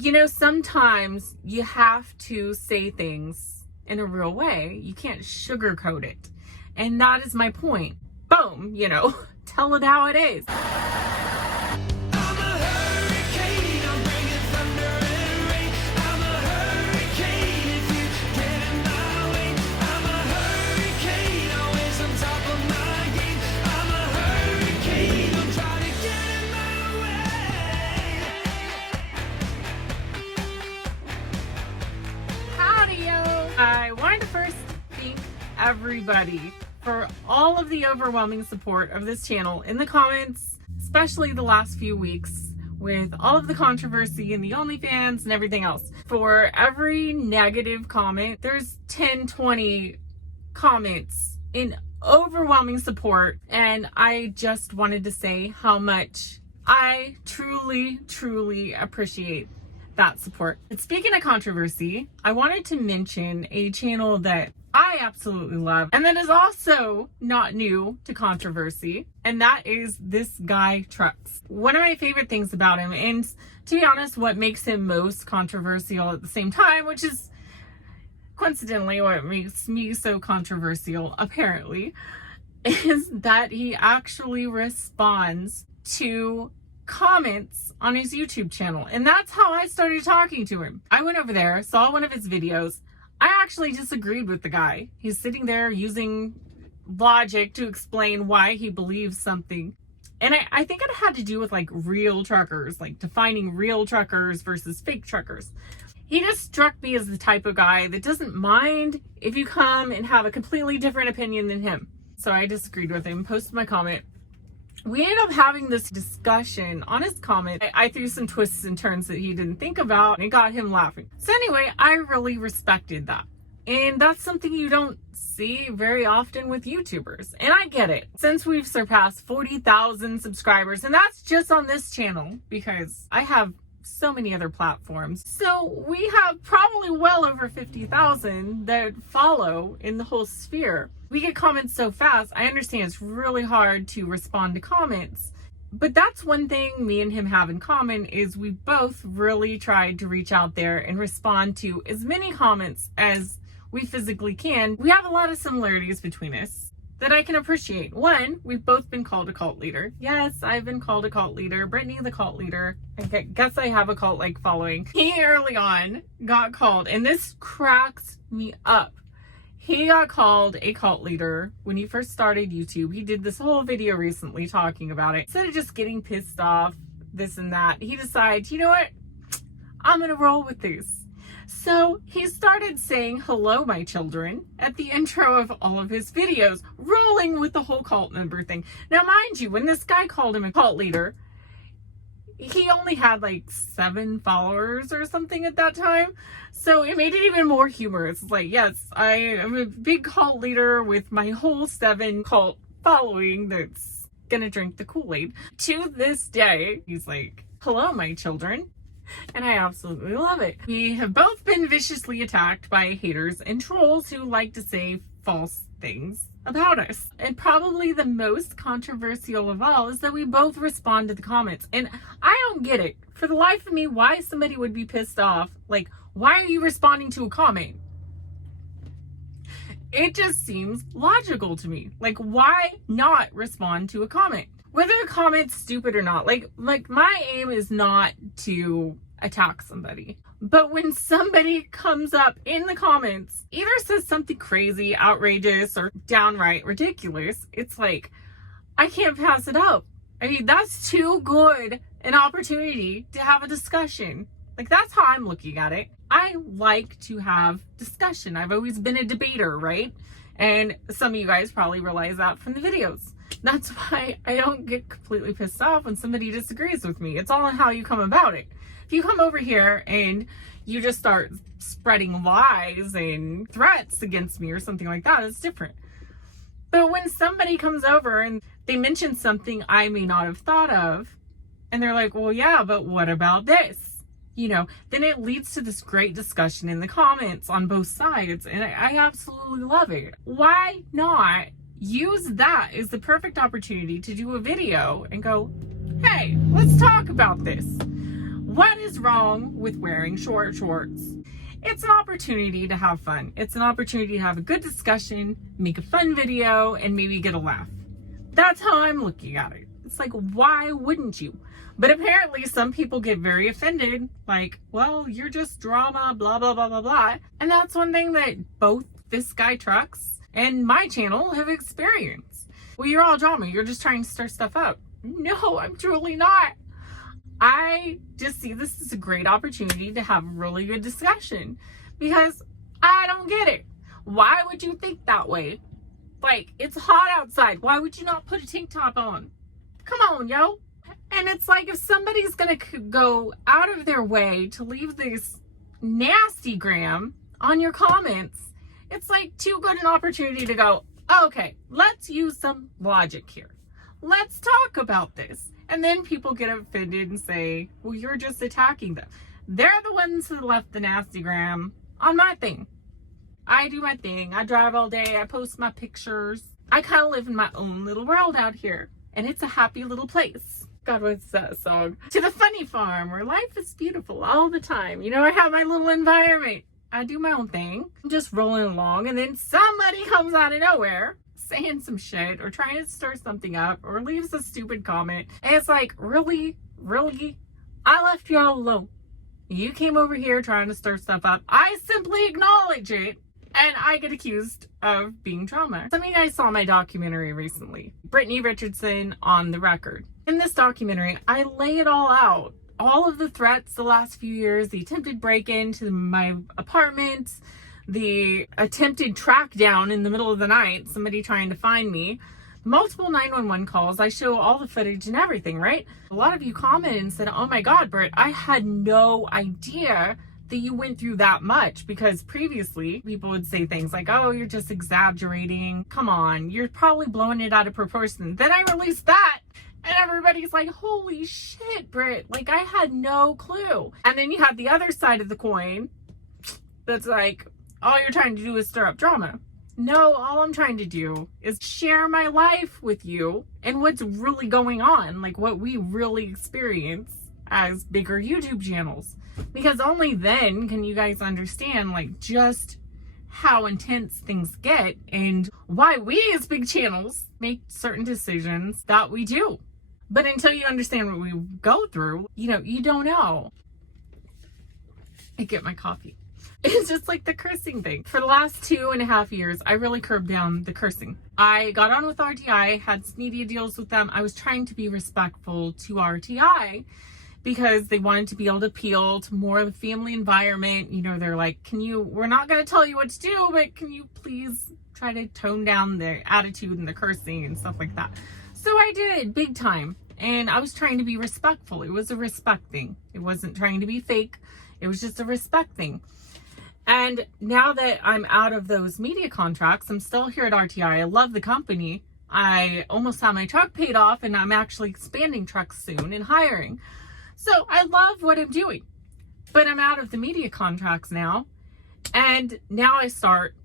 You know, sometimes you have to say things in a real way. You can't sugarcoat it. And that is my point. Boom, you know, tell it how it is. I wanted to first thank everybody for all of the overwhelming support of this channel in the comments, especially the last few weeks with all of the controversy and the OnlyFans and everything else. For every negative comment, there's 10, 20 comments in overwhelming support, and I just wanted to say how much I truly, truly appreciate that support. But speaking of controversy, I wanted to mention a channel that I absolutely love and that is also not new to controversy, and that is This Guy Trucks. One of my favorite things about him, and to be honest, what makes him most controversial at the same time, which is coincidentally what makes me so controversial apparently, is that he actually responds to comments on his YouTube channel. And that's how I started talking to him. I went over there, saw one of his videos. I actually disagreed with the guy. He's sitting there using logic to explain why he believes something. And I think it had to do with like real truckers, like defining real truckers versus fake truckers. He just struck me as the type of guy that doesn't mind if you come and have a completely different opinion than him. So I disagreed with him, posted my comment. We ended up having this discussion on his comment. I threw some twists and turns that he didn't think about and got him laughing. So anyway, I really respected that. And that's something you don't see very often with YouTubers. And I get it. Since we've surpassed 40,000 subscribers, and that's just on this channel because I have so many other platforms. So we have probably well over 50,000 that follow in the whole sphere. We get comments so fast. I understand it's really hard to respond to comments, but that's one thing me and him have in common is we both really tried to reach out there and respond to as many comments as we physically can. We have a lot of similarities between us that I can appreciate. One, we've both been called a cult leader. Yes, I've been called a cult leader. Brittney the cult leader. I guess I have a cult-like following. He early on got called, and this cracks me up. He got called a cult leader when he first started YouTube. He did this whole video recently talking about it. Instead of just getting pissed off, this and that, he decides, you know what? I'm gonna roll with this. So he started saying, "Hello, my children," at the intro of all of his videos, rolling with the whole cult member thing. Now, mind you, when this guy called him a cult leader, he only had like 7 followers or something at that time. So it made it even more humorous. It's like, yes, I am a big cult leader with my whole 7 cult following that's gonna drink the Kool-Aid. To this day, he's like, "Hello, my children." And I absolutely love it. We have both been viciously attacked by haters and trolls who like to say false things about us. And probably the most controversial of all is that we both respond to the comments. And I don't get it. For the life of me, why somebody would be pissed off. Like, why are you responding to a comment? It just seems logical to me. Like, why not respond to a comment? Whether a comment's stupid or not, like my aim is not to attack somebody. But when somebody comes up in the comments, either says something crazy, outrageous, or downright ridiculous, it's like, I can't pass it up. I mean, that's too good an opportunity to have a discussion. Like, that's how I'm looking at it. I like to have discussion. I've always been a debater, right? And some of you guys probably realize that from the videos. That's why I don't get completely pissed off when somebody disagrees with me. It's all on how you come about it. If you come over here and you just start spreading lies and threats against me or something like that, it's different. But when somebody comes over and they mention something I may not have thought of, and they're like, well, yeah, but what about this? You know, then it leads to this great discussion in the comments on both sides. And I absolutely love it. Why not use that as the perfect opportunity to do a video and go, hey, let's talk about this. What is wrong with wearing short shorts? It's an opportunity to have fun. It's an opportunity to have a good discussion, make a fun video, and maybe get a laugh. That's how I'm looking at it. It's like, why wouldn't you? But apparently some people get very offended, like, well, you're just drama, blah, blah, blah, blah, blah. And that's one thing that both This Guy Trucks and my channel have experienced. Well, you're all drama. You're just trying to stir stuff up. No, I'm truly not. I just see this as a great opportunity to have really good discussion because I don't get it. Why would you think that way? Like, it's hot outside. Why would you not put a tank top on? Come on, yo. And it's like, if somebody's gonna go out of their way to leave this nasty gram on your comments, it's like too good an opportunity to go, okay, let's use some logic here. Let's talk about this. And then people get offended and say, well, you're just attacking them. They're the ones who left the nasty gram on my thing. I do my thing. I drive all day. I post my pictures. I kind of live in my own little world out here. And it's a happy little place. God, what's that song? To the funny farm where life is beautiful all the time. You know, I have my little environment. I do my own thing. I'm just rolling along. And then somebody comes out of nowhere saying some shit or trying to stir something up or leaves a stupid comment. And it's like, really? I left you all alone. You came over here trying to stir stuff up. I simply acknowledge it and I get accused of being trauma. Some of you guys saw my documentary recently, Brittney Richardson on the Record. In this documentary, I lay it all out. All of the threats the last few years, the attempted break-in to my apartment, the attempted track down in the middle of the night, somebody trying to find me, multiple 911 calls. I show all the footage and everything, right? A lot of you commented and said, oh my God, Britt, I had no idea that you went through that much, because previously people would say things like, oh, you're just exaggerating. Come on, you're probably blowing it out of proportion. Then I released that and everybody's like, holy shit, Britt, like I had no clue. And then you have the other side of the coin that's like, all you're trying to do is stir up drama. No, all I'm trying to do is share my life with you and what's really going on, like what we really experience as bigger YouTube channels. Because only then can you guys understand like just how intense things get and why we as big channels make certain decisions that we do. But until you understand what we go through, you know, you don't know. I get my coffee. It's just like the cursing thing. For the last 2.5 years, I really curbed down the cursing. I got on with RTI, had media deals with them. I was trying to be respectful to RTI because they wanted to be able to appeal to more of the family environment. You know, they're like, we're not going to tell you what to do, but can you please try to tone down the attitude and the cursing and stuff like that? So I did, big time. And I was trying to be respectful. It was a respect thing. It wasn't trying to be fake. It was just a respect thing. And now that I'm out of those media contracts, I'm still here at RTI. I love the company. I almost have my truck paid off and I'm actually expanding trucks soon and hiring. So I love what I'm doing, but I'm out of the media contracts now. And now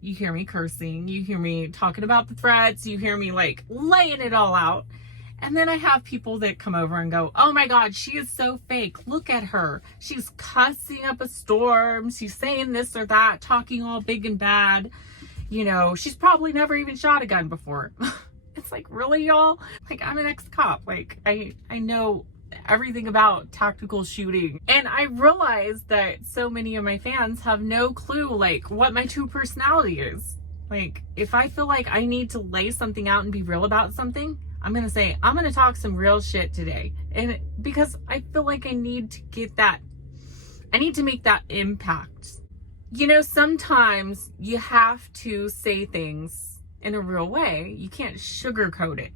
you hear me cursing, you hear me talking about the threats, you hear me like laying it all out. And then I have people that come over and go, oh my God, she is so fake. Look at her. She's cussing up a storm. She's saying this or that, talking all big and bad. You know, she's probably never even shot a gun before. It's like, really, y'all? Like, I'm an ex-cop. Like, I know everything about tactical shooting. And I realized that so many of my fans have no clue, like, what my true personality is. Like, if I feel like I need to lay something out and be real about something, I'm going to say, I'm going to talk some real shit today. And because I feel like I need to get that, I need to make that impact. You know, sometimes you have to say things in a real way. You can't sugarcoat it.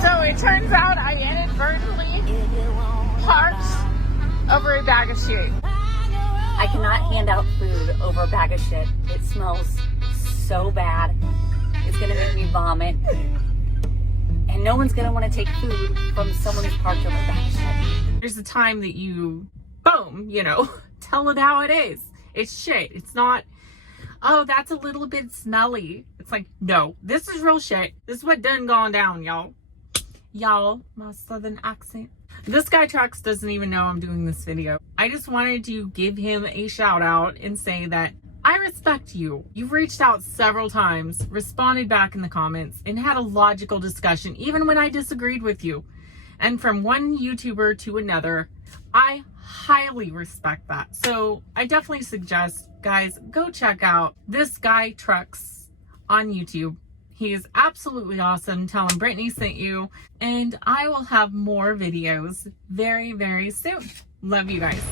So it turns out I inadvertently parked over a bag of shit. I cannot hand out food over a bag of shit. It smells so bad. It's going to make me vomit. And no one's going to want to take food from someone who's parked over a bag of shit. There's a time that you, boom, you know, tell it how it is. It's shit. It's not, oh, that's a little bit smelly. It's like, no, this is real shit. This is what done gone down, y'all. Y'all, my southern accent. This guy Trucks doesn't even know I'm doing this video. I just wanted to give him a shout out and say that I respect you. You've reached out several times, responded back in the comments, and had a logical discussion, even when I disagreed with you. And from one YouTuber to another, I highly respect that. So I definitely suggest, guys, go check out this guy Trucks on YouTube. He is absolutely awesome. Tell him Brittney sent you. And I will have more videos very, very soon. Love you guys.